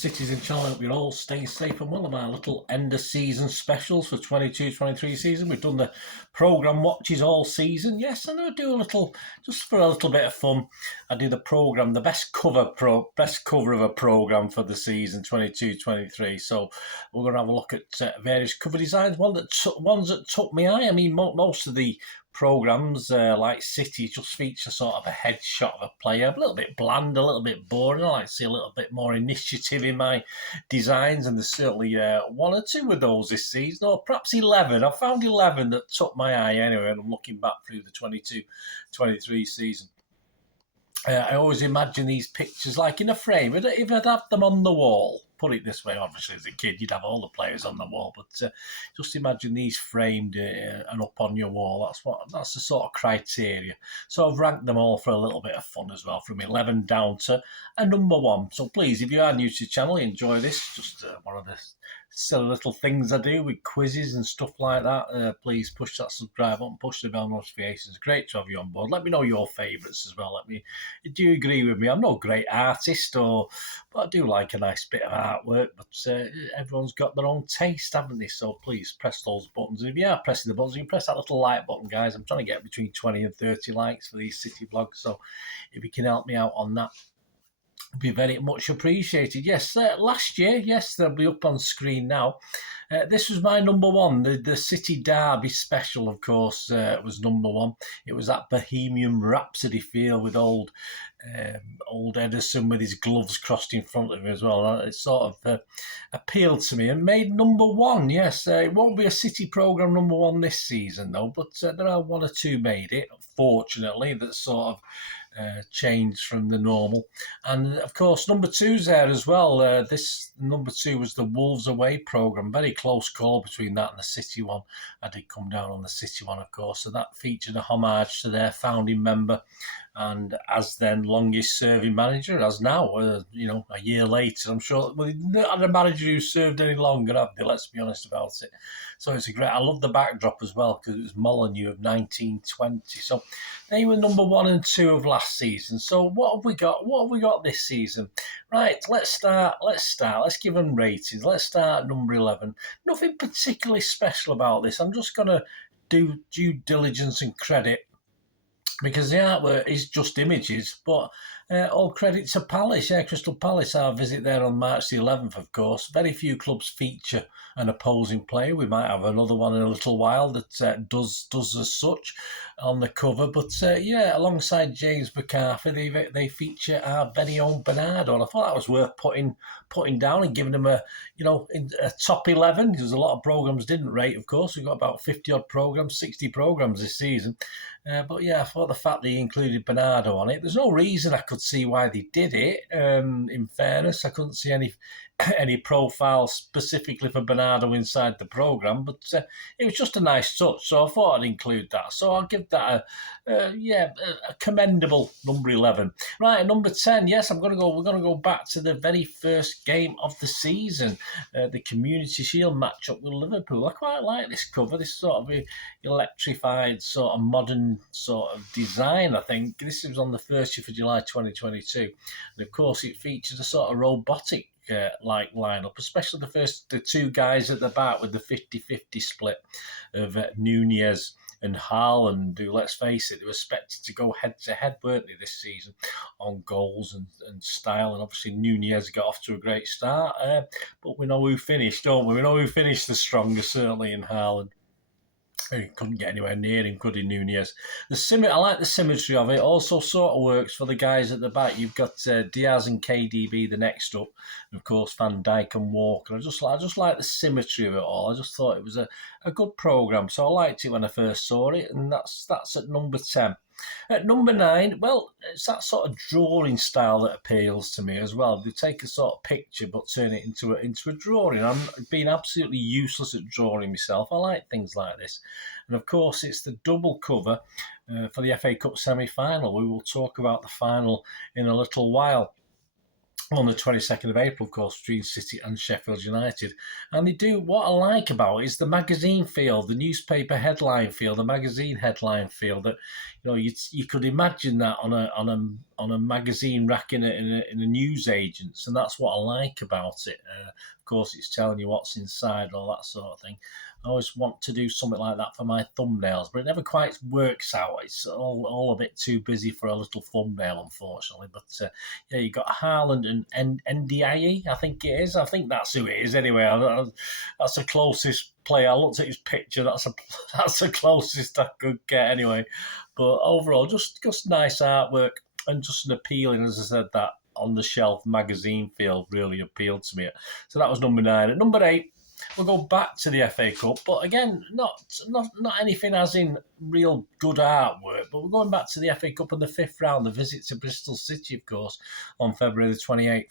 Citizen channel. Hope you're all staying safe and well of our little end of season specials for 22-23 season. We've done the programme watches all season. Yes, and I do a little, just for a little bit of fun, I do the programme, the best cover of a programme for the season 22-23. So we're going to have a look at various cover designs. Ones that took my eye. I mean, most of the programmes like City just feature sort of a headshot of a player, a little bit bland, a little bit boring. I like to see a little bit more initiative in my designs, and there's certainly one or two of those this season, or perhaps 11. I found 11 that took my eye anyway, and I'm looking back through the 22-23 season. I always imagine these pictures like in a frame. If I'd have them on the wall, put it this way, obviously as a kid you'd have all the players on the wall, but just imagine these framed and up on your wall. That's the sort of criteria. So I've ranked them all for a little bit of fun as well, from 11 down to a number 1. So please, if you are new to the channel, enjoy this. Just one of the silly little things I do with quizzes and stuff like that. Please push that subscribe button, push the bell notifications. Great to have you on board. Let me know your favourites as well. Do you agree with me? I'm not a great artist, but I do like a nice bit of artwork. But everyone's got their own taste, haven't they? So please press those buttons. And if you are pressing the buttons, you can press that little like button, guys. I'm trying to get between 20 and 30 likes for these City vlogs. So if you can help me out on that, be very much appreciated. Yes, last year, yes, they'll be up on screen now. This was my number 1. The City Derby special, of course, was number 1. It was that Bohemian Rhapsody feel with old Edison with his gloves crossed in front of him as well. It sort of appealed to me and made number 1. Yes, it won't be a City programme number 1 this season though, but there are one or two made it, fortunately, that sort of changed from the normal. And of course number 2's there as well. This number 2 was the Wolves away programme. Very close call between that and the City one. I did come down on the City one, of course, so that featured a homage to their founding member and as then longest serving manager, as now, a year later, I'm sure, well, not had a manager who served any longer, have they? Let's be honest about it. So it's I love the backdrop as well, because it was Molyneux of 1920. So they were number 1 and 2 of last season. So what have we got? What have we got this season? Right, let's start. Let's give them ratings. Let's start at number 11. Nothing particularly special about this. I'm just going to do due diligence and credit, because the artwork is just images, but all credit to Palace. Yeah, Crystal Palace, our visit there on March the 11th, of course. Very few clubs feature an opposing player. We might have another one in a little while that does as such on the cover. But yeah, alongside James McCarthy, they feature our very own Bernardo. And I thought that was worth putting down and giving him a top 11. Because a lot of programmes didn't rate, of course. We've got about 50-odd programmes, 60 programmes this season. But yeah, I thought the fact that he included Bernardo on it, there's no reason I could see why they did it. In fairness, I couldn't see any profile specifically for Bernardo inside the programme, but it was just a nice touch, so I thought I'd include that. So I'll give that a commendable number 11. Right, number 10. Yes, we're going to go back to the very first game of the season, the Community Shield matchup with Liverpool. I quite like this cover, this sort of electrified, sort of modern sort of design. I think this was on the 30th of July 2022, and of course it features a sort of robotic like lineup, especially the two guys at the back with the 50-50 split of Nunez and Haaland, who, let's face it, they were expected to go head-to-head, weren't they, this season on goals and style, and obviously Nunez got off to a great start, but we know who finished, don't we? We know who finished the strongest, certainly, in Haaland. He couldn't get anywhere near him, could he, Nunez? I like the symmetry of it. Also sort of works for the guys at the back. You've got Diaz and KDB the next up, and of course Van Dijk and Walker. I just like the symmetry of it all. I just thought it was a good programme, so I liked it when I first saw it, and that's at number 10. At number 9, well, it's that sort of drawing style that appeals to me as well. They take a sort of picture but turn it into a drawing. I'm being absolutely useless at drawing myself. I like things like this. And of course, it's the double cover for the FA Cup semi-final. We will talk about the final in a little while. on the 22nd of April, of course, between City and Sheffield United. And they do, what I like about it is the magazine feel, the newspaper headline feel, the magazine headline feel that, you could imagine that on a magazine rack in a news agent's, and that's what I like about it. Of course, it's telling you what's inside and all that sort of thing. I always want to do something like that for my thumbnails, but it never quite works out. It's all a bit too busy for a little thumbnail, unfortunately. But yeah, you got Haaland and NDIE, I think it is. I think that's who it is anyway. That's the closest player. I looked at his picture. That's the closest I could get anyway. But overall, just nice artwork and just an appealing, as I said, that on the shelf magazine feel really appealed to me. So that was number 9. At number 8, we'll go back to the FA Cup, but again, not anything as in real good artwork, but we're going back to the FA Cup in the 5th round, the visit to Bristol City, of course, on February the 28th.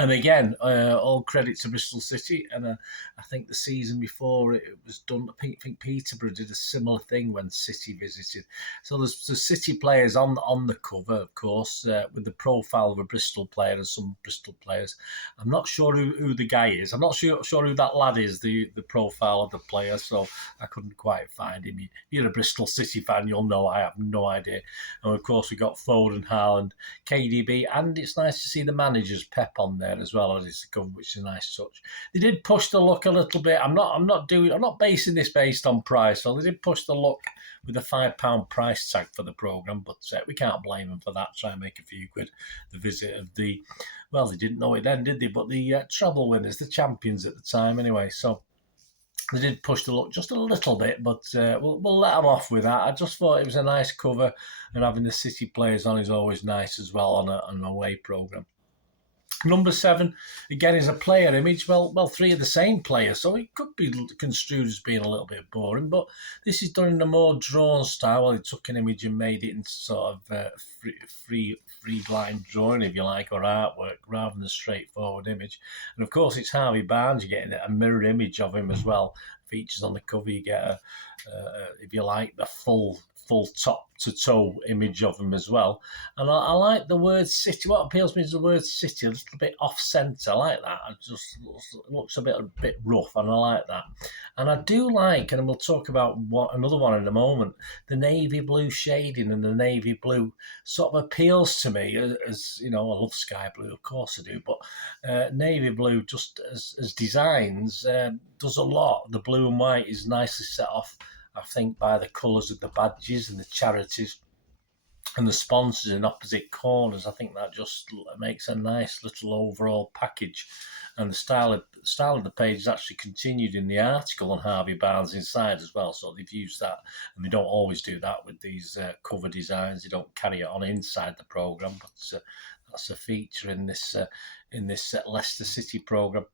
And again, all credit to Bristol City. And I think the season before it was done, I think Peterborough did a similar thing when City visited. So there's the City players on the cover, of course, with the profile of a Bristol player and some Bristol players. I'm not sure who the guy is. I'm not sure who that lad is, the profile of the player. So I couldn't quite find him. If you're a Bristol City fan, you'll know I have no idea. And of course, we got Foden, Haaland, KDB, and it's nice to see the managers Pep on there as well as it's cover, which is a nice touch. They did push the look a little bit. I'm not basing this based on price. So they did push the look with a £5 price tag for the programme, but we can't blame them for that. Try and make a few quid. The visit of they didn't know it then, did they? But the treble winners, the champions at the time anyway. So they did push the look just a little bit, but we'll let them off with that. I just thought it was a nice cover, and having the City players on is always nice as well on an away programme. Number 7, again, is a player image. Well, 3 of the same player, so it could be construed as being a little bit boring, but this is done in a more drawn style. Well, they took an image and made it into sort of free line drawing, if you like, or artwork, rather than a straightforward image. And of course, it's Harvey Barnes. You're getting a mirror image of him as well. Features on the cover. You get if you like, the full top to toe image of him as well. And I like the word City. What appeals to me is the word City, a little bit off centre. I like that. It just looks a bit rough, and I like that. And I do like, and we'll talk about another one in a moment, the navy blue shading and the navy blue sort of appeals to me as I love sky blue, of course I do, but navy blue just as designs does a lot. The blue and white is nicely set off, I think, by the colours of the badges and the charities and the sponsors in opposite corners. I think that just makes a nice little overall package. And the style of the page is actually continued in the article on Harvey Barnes inside as well. So they've used that, and they don't always do that with these cover designs. They don't carry it on inside the programme, but that's a feature in this Leicester City programme,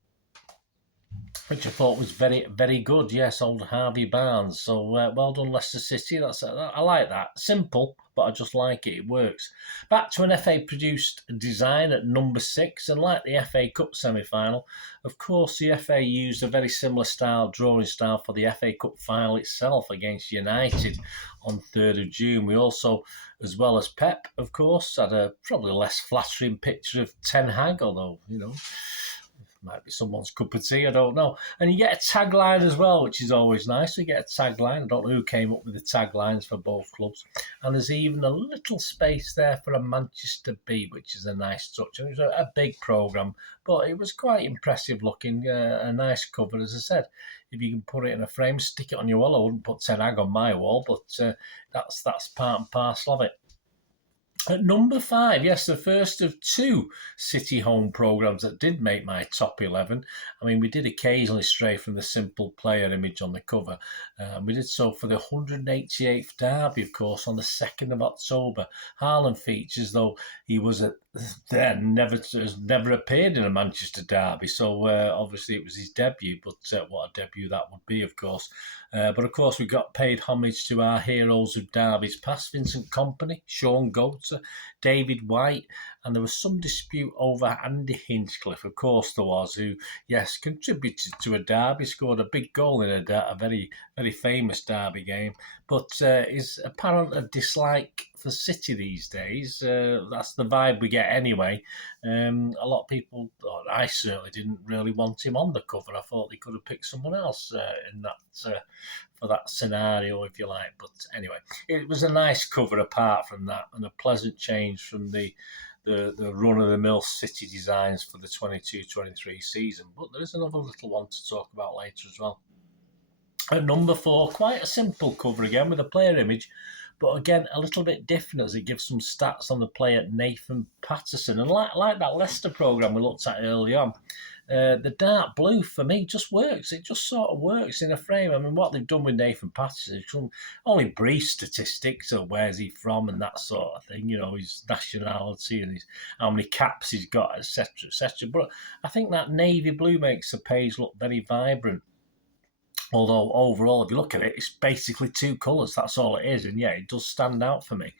which I thought was very, very good. Yes, old Harvey Barnes. So well done, Leicester City. I like that. Simple, but I just like it. It works. Back to an FA-produced design at number 6, and like the FA Cup semi-final, of course, the FA used a very similar drawing style for the FA Cup final itself against United on 3rd of June. We also, as well as Pep, of course, had a probably less flattering picture of Ten Hag, although, might be someone's cup of tea, I don't know. And you get a tagline as well, which is always nice. You get a tagline. I don't know who came up with the taglines for both clubs. And there's even a little space there for a Manchester B, which is a nice touch. And it was a big programme, but it was quite impressive looking. A nice cover, as I said. If you can put it in a frame, stick it on your wall. I wouldn't put Ten Hag on my wall, but that's part and parcel of it. At number 5, yes, the first of 2 City home programmes that did make my top 11. I mean, we did occasionally stray from the simple player image on the cover. We did so for the 188th derby, of course, on the 2nd of October. Haaland features, though he was has never appeared in a Manchester derby, so obviously it was his debut, but what a debut that would be, of course. But of course, we got paid homage to our heroes of derbies past: Vincent Kompany, Sean Goater, David White, and there was some dispute over Andy Hinchcliffe, of course there was, who, yes, contributed to a derby, scored a big goal in a very, very famous derby game, but his apparent dislike for City these days, that's the vibe we get anyway. A lot of people, or I certainly didn't really want him on the cover. I thought they could have picked someone else in that for that scenario, if you like. But anyway, it was a nice cover apart from that, and a pleasant change from the run-of-the-mill City designs for the 22-23 season. But there is another little one to talk about later as well. At number 4, quite a simple cover again with a player image, but again a little bit different as it gives some stats on the player Nathan Patterson. And like that Leicester programme we looked at early on, the dark blue for me just works. It just sort of works in a frame. I mean, what they've done with Nathan Patterson is only brief statistics of where's he from and that sort of thing, his nationality and how many caps he's got, etc., etc. But I think that navy blue makes the page look very vibrant. Although overall, if you look at it, it's basically 2 colours. That's all it is. And yeah, it does stand out for me.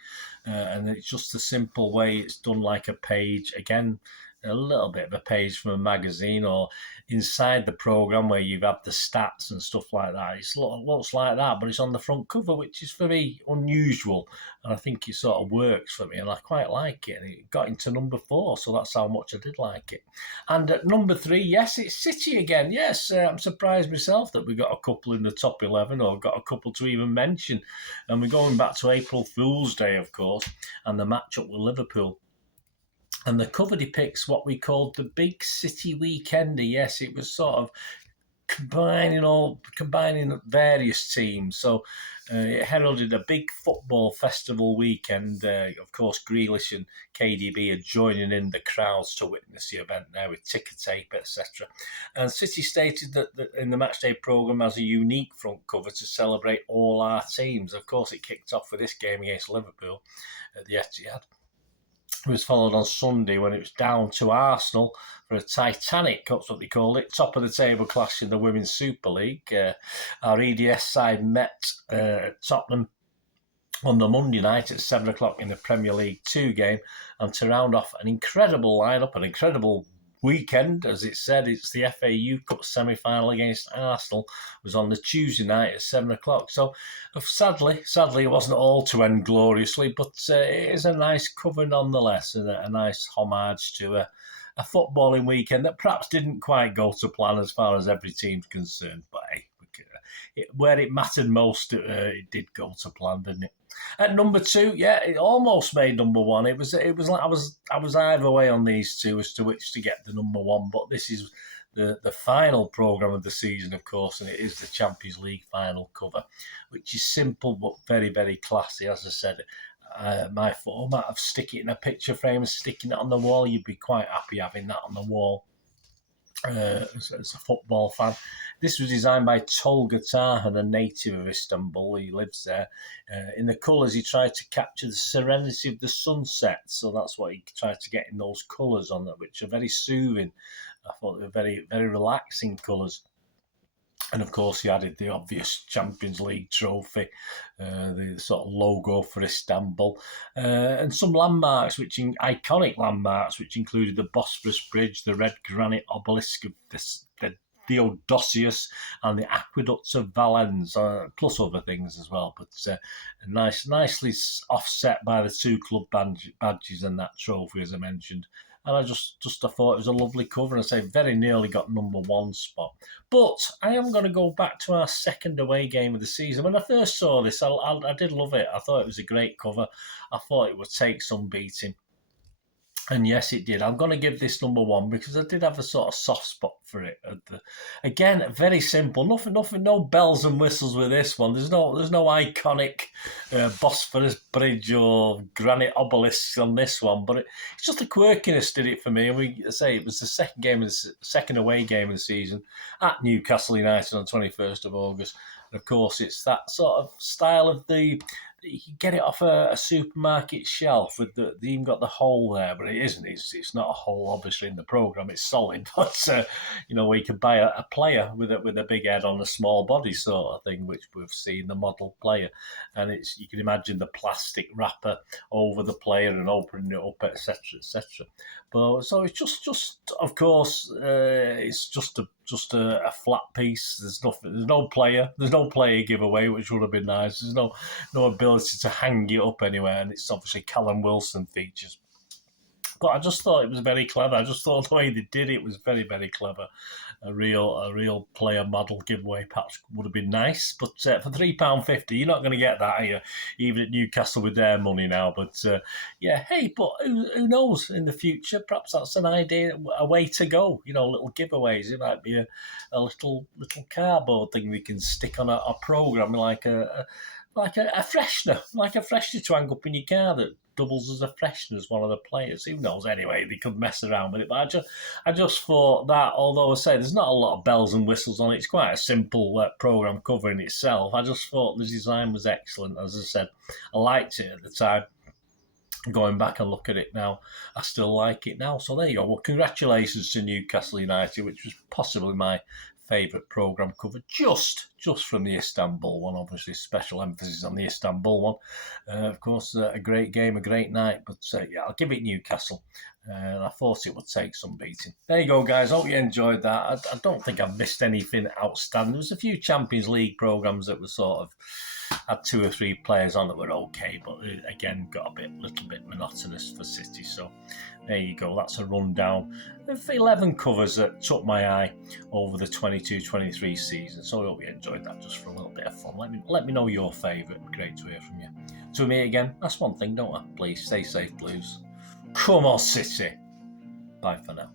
And it's just a simple way it's done, like a page. Again, a little bit of a page from a magazine, or inside the programme where you've had the stats and stuff like that. It looks like that, but it's on the front cover, which is very unusual. And I think it sort of works for me, and I quite like it. And it got into number 4, so that's how much I did like it. And at number 3, yes, it's City again. Yes, I'm surprised myself that we got a couple in the top 11, or got a couple to even mention. And we're going back to April Fool's Day, of course, and the matchup with Liverpool. And the cover depicts what we called the Big City Weekender. Yes, it was sort of combining various teams. So it heralded a big football festival weekend. Of course, Grealish and KDB are joining in the crowds to witness the event now with ticker tape, etc. And City stated that in the matchday programme as a unique front cover to celebrate all our teams. Of course, it kicked off with this game against Liverpool at the Etihad. It was followed on Sunday when it was down to Arsenal for a Titanic, that's what they called it, top of the table clash in the Women's Super League. Our EDS side met Tottenham on the Monday night at 7 o'clock in the Premier League 2 game, and to round off an incredible lineup, an incredible weekend, as it said, it's the FA YouCut semi-final against Arsenal, was on the Tuesday night at 7 o'clock. So sadly, it wasn't all to end gloriously, but it is a nice cover nonetheless, and a nice homage to a footballing weekend that perhaps didn't quite go to plan as far as every team's concerned, but hey, where it mattered most, it did go to plan, didn't it? At number 2, yeah, it almost made number 1. It was like I was either way on these two as to which to get the number 1, but this is the final programme of the season, of course, and it is the Champions League final cover, which is simple but very, very classy. As I said, my format of sticking it in a picture frame and sticking it on the wall, you'd be quite happy having that on the wall. As a football fan. This was designed by Tolga Tarhan, a native of Istanbul. He lives there. In the colours, he tried to capture the serenity of the sunset. So that's what he tried to get in those colours on it, which are very soothing. I thought they were very, very relaxing colours. And of course, he added the obvious Champions League trophy, the sort of logo for Istanbul, and some landmarks, iconic landmarks, which included the Bosphorus Bridge, the red granite obelisk of the Theodosius, and the aqueducts of Valens, plus other things as well. But nicely offset by the 2 club badges and that trophy, as I mentioned. And I just thought it was a lovely cover, and I say very nearly got number 1 spot. But I am going to go back to our second away game of the season. When I first saw this, I did love it. I thought it was a great cover. I thought it would take some beating. And yes, it did. I'm going to give this number 1 because I did have a sort of soft spot for it. Again, very simple. Nothing, no bells and whistles with this one. There's no iconic Bosphorus Bridge or granite obelisks on this one. But it's just the quirkiness did it for me. And it was the second away game of the season at Newcastle United on 21st of August. And of course, it's that sort of style of the you can get it off a supermarket shelf with they even got the hole there, but it isn't. It's not a hole, obviously, in the program. It's solid, but where you can buy a player with a big head on a small body sort of thing, which we've seen the model player, and you can imagine the plastic wrapper over the player and opening it up, etc., etc. But so it's just of course, it's just a flat piece. There's no player giveaway, which would have been nice. There's no ability to hang it up anywhere, and it's obviously Colin Hulston features. But I just thought it was very clever. I just thought the way they did it was very, very clever. A real player model giveaway perhaps would have been nice, but for £3.50, you're not going to get that, are you? Even at Newcastle with their money now. But hey, but who knows in the future? Perhaps that's an idea, a way to go. Little giveaways. It might be a little cardboard thing we can stick on a program, like a freshener to hang up in your car that doubles as a freshener as one of the players. Who knows? Anyway, they could mess around with it. But I just thought that, although I say there's not a lot of bells and whistles on it, it's quite a simple program cover in itself. I just thought the design was excellent. As I said, I liked it at the time. Going back and look at it now, I still like it now. So there you go. Well, congratulations to Newcastle United, which was possibly my favourite programme cover, just from the Istanbul one. Obviously, special emphasis on the Istanbul one. Of course, a great game, a great night. But I'll give it Newcastle. I thought it would take some beating. There you go, guys. Hope you enjoyed that. I don't think I've missed anything outstanding. There was a few Champions League programmes that were sort of had 2 or 3 players on that were okay, but again got a little bit monotonous for City. So there you go. That's a rundown of 11 covers that took my eye over the 22-23 season. So I hope you enjoyed that, just for a little bit of fun. Let me know your favourite. Great to hear from you. To me again, that's one thing, don't I? Please stay safe, Blues. Come on, City. Bye for now.